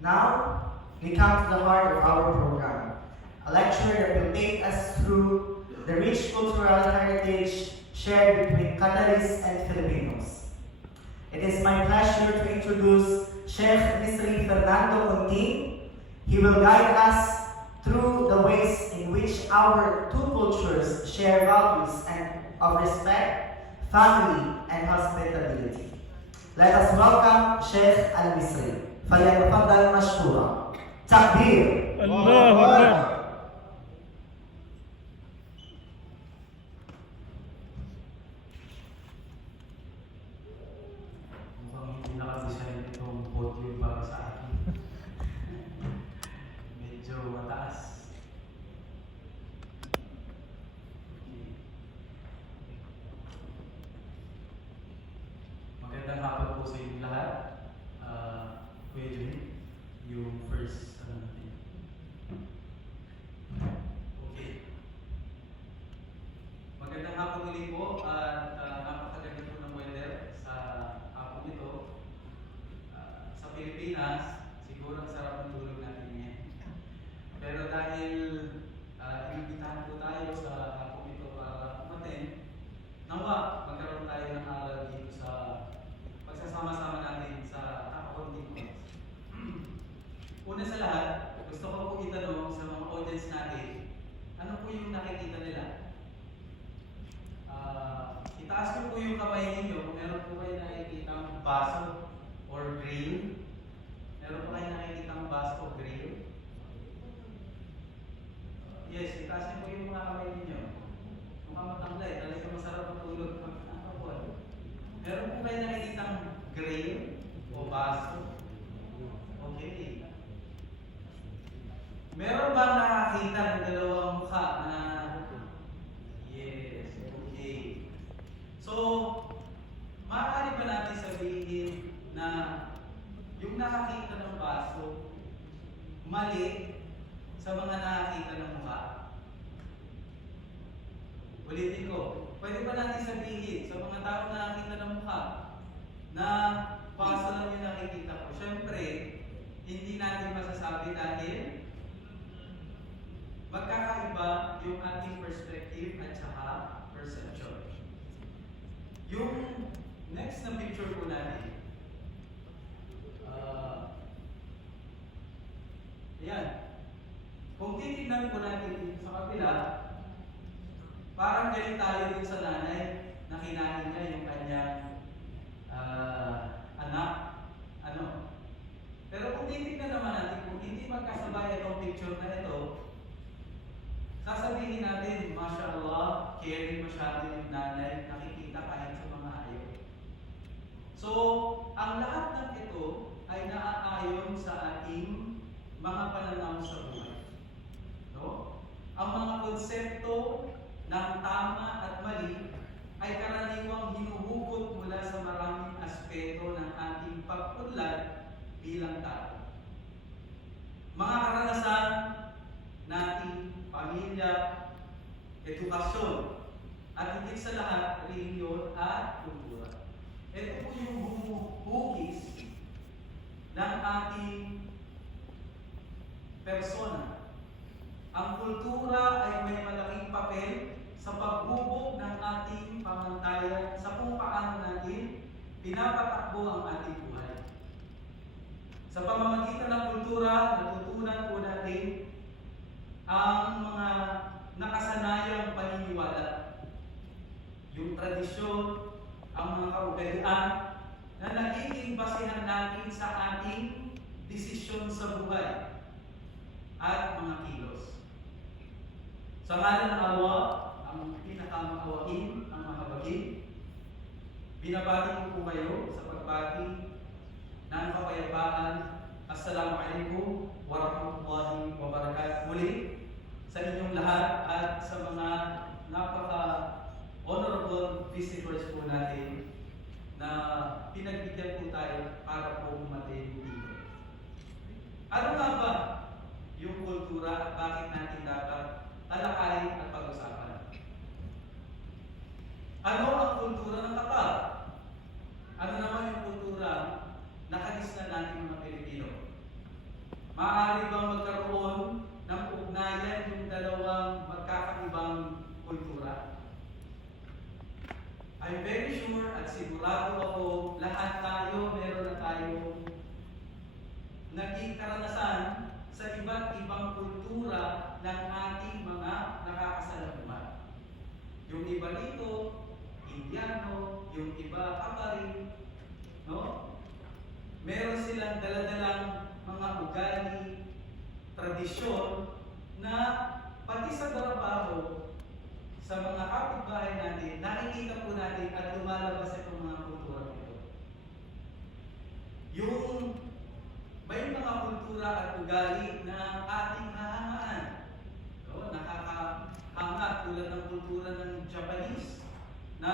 Now, we come to the heart of our program, a lecture that will take us through the rich cultural heritage shared between Qataris and Filipinos. It is my pleasure to introduce Sheikh Misri Fernando Conti. He will guide us through the ways in which our two cultures share values of respect, family, and hospitality. Let us welcome Sheikh Al-Misri. فليتفضل مشكورا. تكبير. الله أكبر. Mukhang hindi nakadesign itong podium para sa akin. Medyo mataas. Okay. Magandang hapon po sa inyong lahat. Kuya Jimmy, yung first natin. Okay. Magandang hapon ulit po at napakaganda po ng weather sa hapon ito. Sa Pilipinas, siguro ang sarap ng tulog natin ngayon. Pero dahil inimbitahan po tayo sa hapon ito para umaten, nawa magkaroon tayo ng aral dito sa pagsasama-sama natin sa Tapaconte. Una sa lahat, gusto ko po itanong sa mga audience natin, ano po yung nakikita nila? Itaas ko po yung kamay ninyo kung meron po kayo nakikitang baso or grill. Meron po kayo nakikitang baso o grill? Yes, itaas niyo po yung mga kamay ninyo. Mukhang matamlay, talagang masarap matulog. Meron po kayo nakikitang grill o baso? Okay. Meron bang nakakita ng dalawang mukha na yes, okay. So, maaari ba natin sabihin na yung nakakita ng baso mali sa mga nakakita ng mukha? Ulitin ko, pwede ba natin sabihin sa mga tao na nakakita ng mukha na baso lang yung nakikita ko? Siyempre, hindi natin masasabi dahil magkakaiba yung ating perspective at saka perception. Yung next na picture po natin, ayan. Kung titignan po natin dito sa kabila, parang galing tayo dito sa nanay na kinain niya yung kanyang anak. Pero kung titignan naman natin, kung hindi magkasabay itong picture na ito, sasabihin natin, Masya Allah, caring masyado yung nanay, nakikita kahit sa mga ayaw. So, ang lahat ng ito ay naaayon sa ating mga pananaw sa buhay. No? Ang mga konsepto ng tama at mali ay karaniwang hinuhugot mula sa maraming aspeto ng ating pag-unlad bilang tao. Mga karanasan nating pamilya, edukasyon, at higit sa lahat, relihiyon at kultura. Ito po yung hugis ng ating persona. Ang kultura ay may malaking papel sa paghubog ng ating pamantayan sa kung paano natin pinapatakbo ang ating buhay. Sa pamamagitan ng kultura, natutunan po natin ang mga nakasanayang paniniwala, yung tradisyon, ang mga kaugalian na nagiging basehan natin sa ating desisyon sa buhay at mga kilos. Sa ngalan ng Allah, ang pinakamaawain, ang mahabagin, binabati ko po kayo sa pagbati ng kapayapaan. Assalamualaikum warahmatullahi wabarakatuh. Muli sa inyong lahat at sa mga napaka-honorable visitors po natin na pinagbigyan po tayo para po umatin dito. Ano nga ba yung kultura at bakit natin dapat talakayin at pag-usapan? Ano ang kultura ng Qatar? Ano naman yung kultura na kagisnan natin mga Pilipino? Maaari bang magkaroon ng ugnayan yung dalawang magkakaibang kultura? I'm very sure at sigurado ako lahat tayo meron na tayong naging karanasan sa iba't ibang kultura ng ating mga nakakasalamuhan. Yung iba rito, Indiano, yung iba Kapari, no? Meron silang daladalang mga ugali, tradisyon na pati sa trabaho, sa mga kapitbahay natin, nakikita po natin at lumalabas itong mga kultura nito. Yung may mga kultura at ugali na ating hahangaan. No? Nakakahanga tulad ng kultura ng Japanese na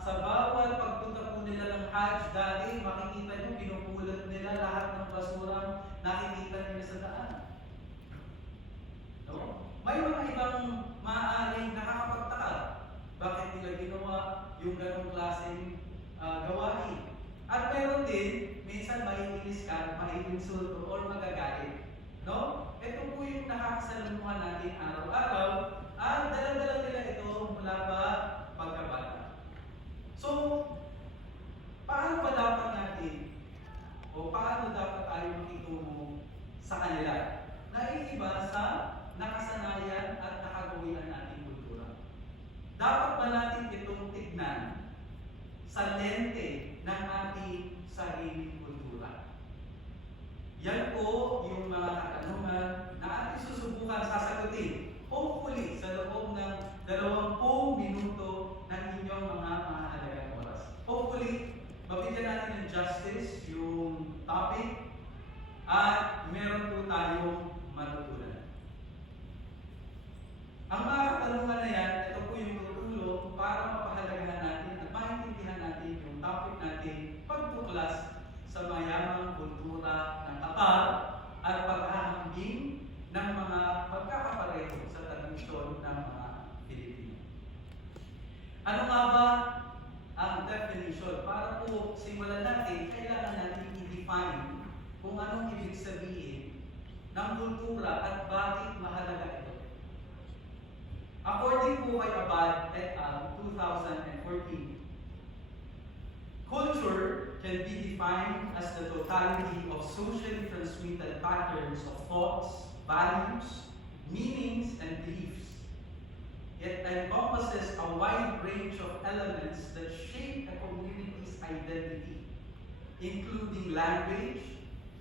sa bawat pagpunta po nila ng Hajj dati, makikita nyo, pinupulot nila lahat ng basura nakikita nila sa daan. No? May mga ibang maaaring nakakapagtaka. Bakit nila ginawa yung ganong klaseng gawain? At meron din, minsan maiinis ka, maiinsulto, or magagalit. No? Ito po yung nakakasalamuhan natin araw-araw at dala-dala nila ito mula pa pagkabata. So, paano ba dapat natin o paano dapat tayo makitungo sa kanila? Naiiba sa nakasanayan at nakagawian nating kultura. Dapat ba natin itong tignan sa lente ng ating sariling kultura? Yan po yung mga katanungan na ating susubukan sasagutin. Hopefully, sa loob ng 20 minuto ng inyong mga mahalagang oras. Hopefully, mabigyan natin ng justice yung topic at meron po tayong matutunan. Ang mga katanungan na yan, ito po yung tutulong para mapahalagahan natin at maintindihan natin yung topic natin pagtuklas sa mayamang kultura ng Qatar at paghahambing ng mga pagkakapareho sa tradisyon ng mga Pilipino. Ano nga ba ang definition? Para po simulan natin, kailangan natin i-define kung anong ibig sabihin ng kultura at bakit mahalaga ito. According po kay Abad et al. 2014, culture can be defined as the totality of socially transmitted patterns of thoughts, values, meanings, and beliefs. It encompasses a wide range of elements that shape a community's identity, including language,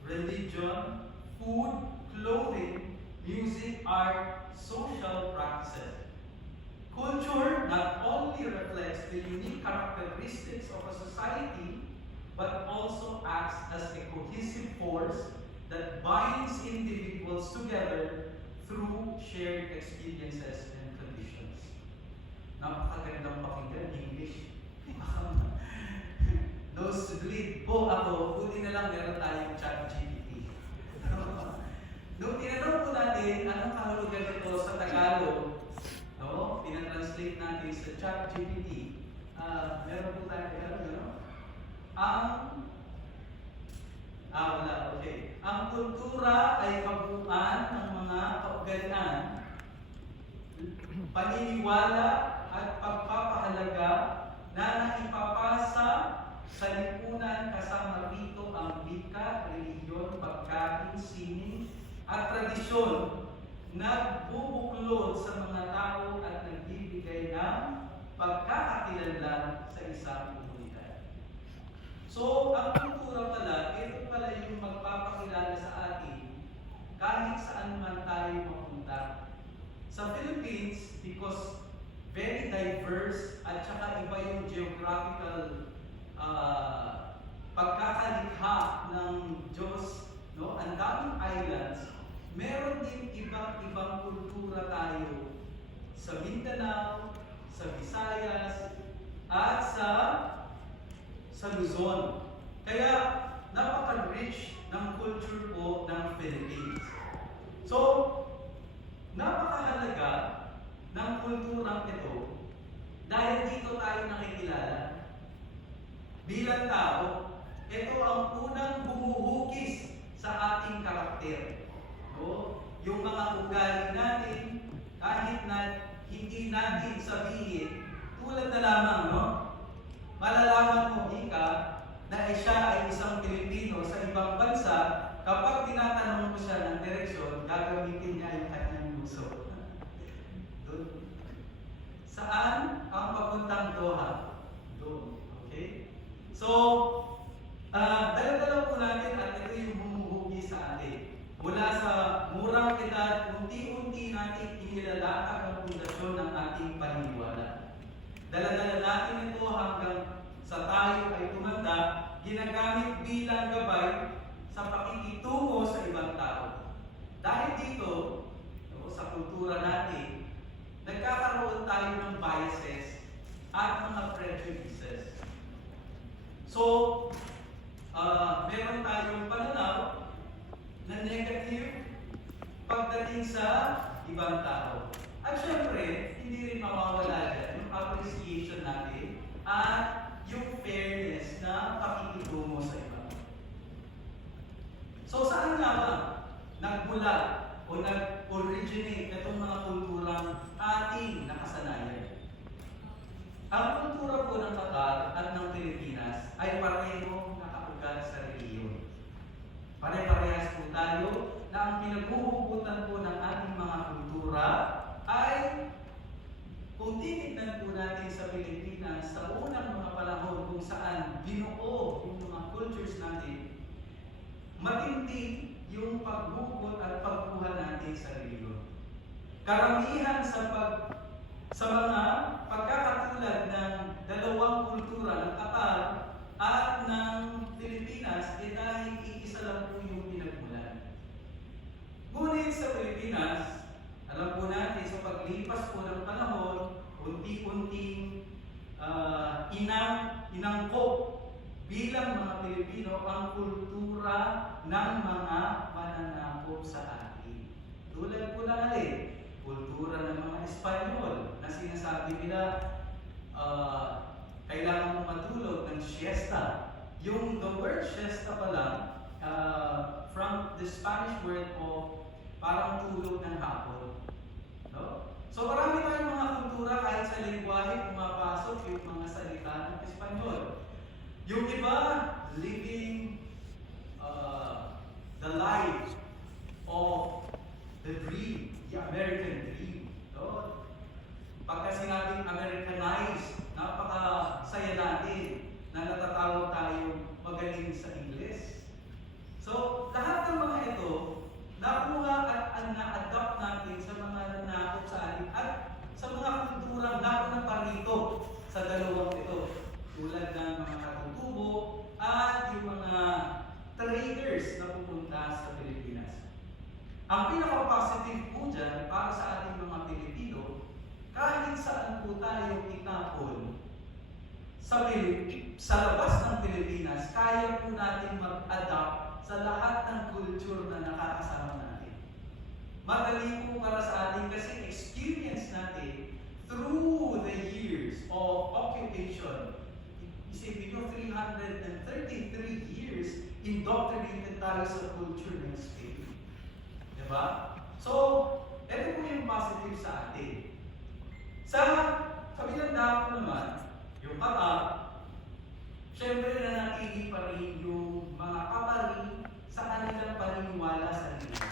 religion, food, clothing, music, art, social practices. Culture not only reflects the unique characteristics of a society, but also acts as a cohesive force that binds individuals together through shared experiences and traditions. Napakagandang pakinggan, English. Nose to bleed po ako, buti na lang meron tayong ChatGPT. Nung tinanong po natin, anong kahulugan nito sa Tagalog, no? Tinatranslate natin sa ChatGPT. Meron po tayo Tagalog, no? Wala, okay. Ang kultura ay kabuuan ng mga kaugalian, paniniwala at pagpapahalaga na naipapasa sa lipunan kasama rito ang wika, relihiyon, pagkain, sining at tradisyon nagbubuklod sa mga tao at nagbibigay ng pagkakakilanlan sa isang komunidad. So, ang kultura pala, ito pala yung magpapakilala sa atin kahit saan man tayo mapunta. Sa Philippines, because very diverse at saka iba yung geographical pagkakalikha ng Diyos, no? Ang daming islands, meron din ibang kultura tayo sa Mindanao, sa Visayas, at sa Luzon. Kaya napaka-rich ng culture po ng Philippines. So, napakahalaga ng kulturang ito dahil dito tayo nakikilala. Bilang tao, ito ang unang bumuhukis sa ating karakter. ibig natin sabihin, tulad na lamang, no? Malalaman mo, Ika, na siya ay isang Pilipino sa ibang bansa, kapag tinatanong mo siya ng direksyon, gagamitin niya yung kanyang puso. Doon. Saan ang papuntang Doha? Doon. Okay? So, dala-dala po natin at ito yung humuhugi sa atin. Mula sa murang edad, unti-unti natin inilalakad ang pundasyon ng ating paniniwala. Dala-dala natin ito hanggang sa tayo ay tumanda, ginagamit bilang gabay sa pakikitungo sa ibang tao. Dahil dito, sa kultura natin, nagkakaroon tayo ng biases at mga prejudices. So, meron tayong pananaw na negative pagdating sa ibang tao. At syempre, hindi rin mawawala dyan yung appreciation natin at yung fairness na pakikitungo sa iba. So, saan nga ba nagmula o nag-originate itong mga kulturang ating nakasanayan? Ang kultura po ng Qatar at ng Pilipinas ay pareho nakaugat sa reliyon. Pare-parehas po tayo na ang pinaghuhugutan po ng ating mga kultura ay, kung titignan po natin sa Pilipinas, sa unang mga panahon kung saan binuo yung mga cultures natin, matindi yung paghugot at pagkuha natin sa reliyon. Karamihan sa mga pagkakatulad ng dalawang kultura ng Qatar at ng Pilipinas, dahil iisa lang po yung pinagmulan. Ngunit sa Pilipinas, alam po natin sa paglipas po ng panahon, unti-unting inangkop bilang mga Pilipino ang kultura ng mga mananakop sa atin. Tulad po ng alin? Kultura ng mga Espanyol na sinasabi nila kailangan mo matulog ng siesta. The word siesta pa lang from the Spanish word of parang tulog ng hapon. No? So marami tayong mga kultura kahit sa lingwahe pumapasok yung mga salita ng Espanyol. Yung iba, living the life of the dream, the American dream. No? Pagka sinabing Americanized, napakasaya natin na natatawag tayong magaling sa Ingles. So, lahat ng mga ito, nakuha at na-adapt natin sa mga nanakop sa atin at sa mga kulturang napunta sa dalawang ito. Tulad ng mga katutubo at yung mga traders na pupunta sa Pilipinas. Ang pinaka-positive po dyan para sa ating mga Pilipino, kahit saan po tayo itapon sa labas ng Pilipinas, kaya po natin mag-adapt sa lahat ng culture na nakakasama natin. Madali po para sa atin kasi experience natin through the years of occupation. Isipin nyo, 333 years indoctrinated tayo sa culture ng Spain. Diba? So, ito po yung positive sa atin. Sa kabilang dako naman, yung Qatar, syempre nanatili pa rin yung mga kapari sa kanilang paniniwala sa religion.